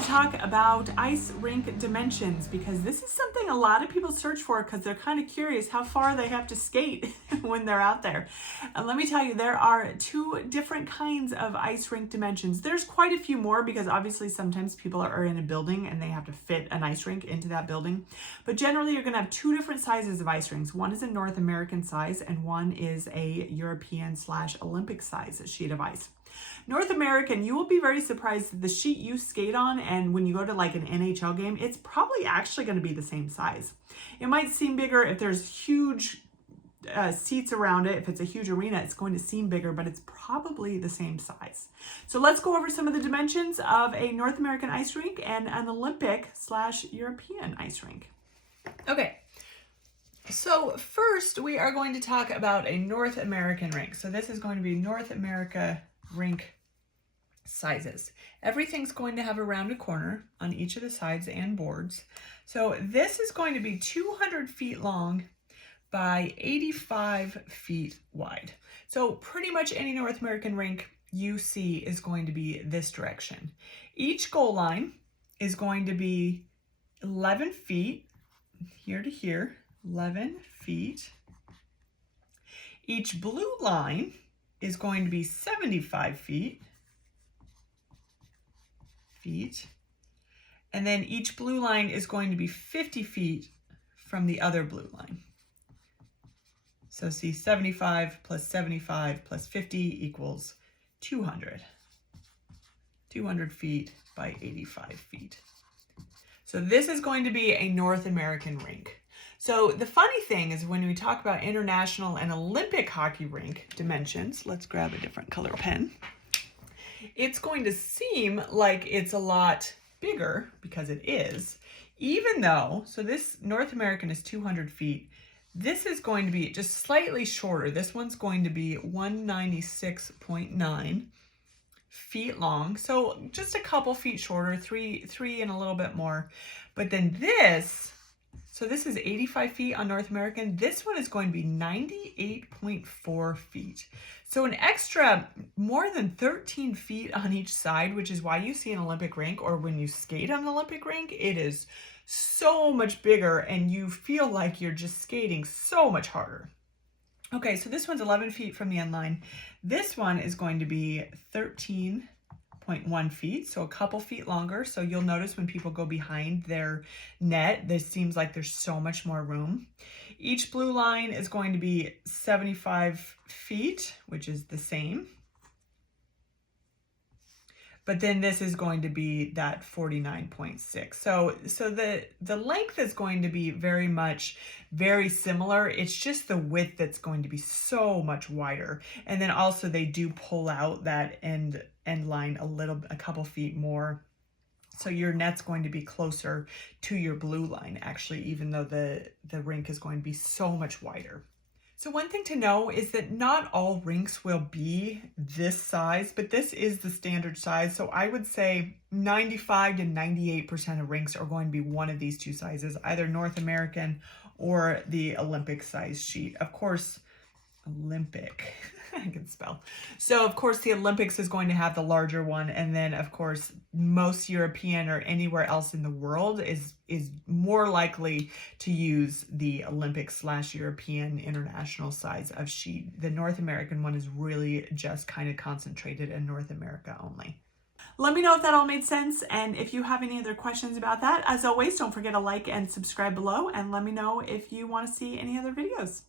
to talk about ice rink dimensions because this is something a lot of people search for because they're kind of curious how far they have to skate when they're out there. And let me tell you, there are two different kinds of ice rink dimensions. There's quite a few more because obviously sometimes people are in a building and they have to fit an ice rink into that building. But generally you're going to have two different sizes of ice rinks. One is a North American size and one is a European/Olympic size sheet of ice. North American, you will be very surprised that the sheet you skate on and when you go to like an NHL game, it's probably actually going to be the same size. It might seem bigger if there's huge seats around it. If it's a huge arena, it's going to seem bigger, but it's probably the same size. So let's go over some of the dimensions of a North American ice rink and an Olympic/European ice rink. Okay. So first we are going to talk about a North American rink. So this is going to be North America rink sizes. Everything's going to have a rounded corner on each of the sides and boards. So this is going to be 200 feet long by 85 feet wide. So pretty much any North American rink you see is going to be this direction. Each goal line is going to be 11 feet here to here, 11 feet. Each blue line is going to be 75 feet. And then each blue line is going to be 50 feet from the other blue line. So see, 75 plus 75 plus 50 equals 200. 200 feet by 85 feet. So this is going to be a North American rink. So the funny thing is when we talk about international and Olympic hockey rink dimensions, let's grab a different color pen. It's going to seem like it's a lot bigger because it is, even though, so this North American is 200 feet. This is going to be just slightly shorter. This one's going to be 196.9 feet long. So just a couple feet shorter, three and a little bit more. But then this, so this is 85 feet on North American. This one is going to be 98.4 feet. So an extra more than 13 feet on each side, which is why you see an Olympic rink, or when you skate on an Olympic rink, it is so much bigger and you feel like you're just skating so much harder. Okay, so this one's 11 feet from the end line. This one is going to be 13.1 feet, so a couple feet longer. So you'll notice when people go behind their net, this seems like there's so much more room. Each blue line is going to be 75 feet, which is the same. But then this is going to be that 49.6. So the length is going to be very similar. It's just the width that's going to be so much wider. And then also they do pull out that end line a couple feet more. So your net's going to be closer to your blue line, actually, even though the rink is going to be so much wider. So one thing to know is that not all rinks will be this size, but this is the standard size. So I would say 95 to 98% of rinks are going to be one of these two sizes, either North American or the Olympic size sheet. Of course, Olympic, I can spell. So of course the Olympics is going to have the larger one. And then of course, most European or anywhere else in the world is more likely to use the Olympic/European international size of sheet. The North American one is really just kind of concentrated in North America only. Let me know if that all made sense. And if you have any other questions about that, as always, don't forget to like and subscribe below and let me know if you want to see any other videos.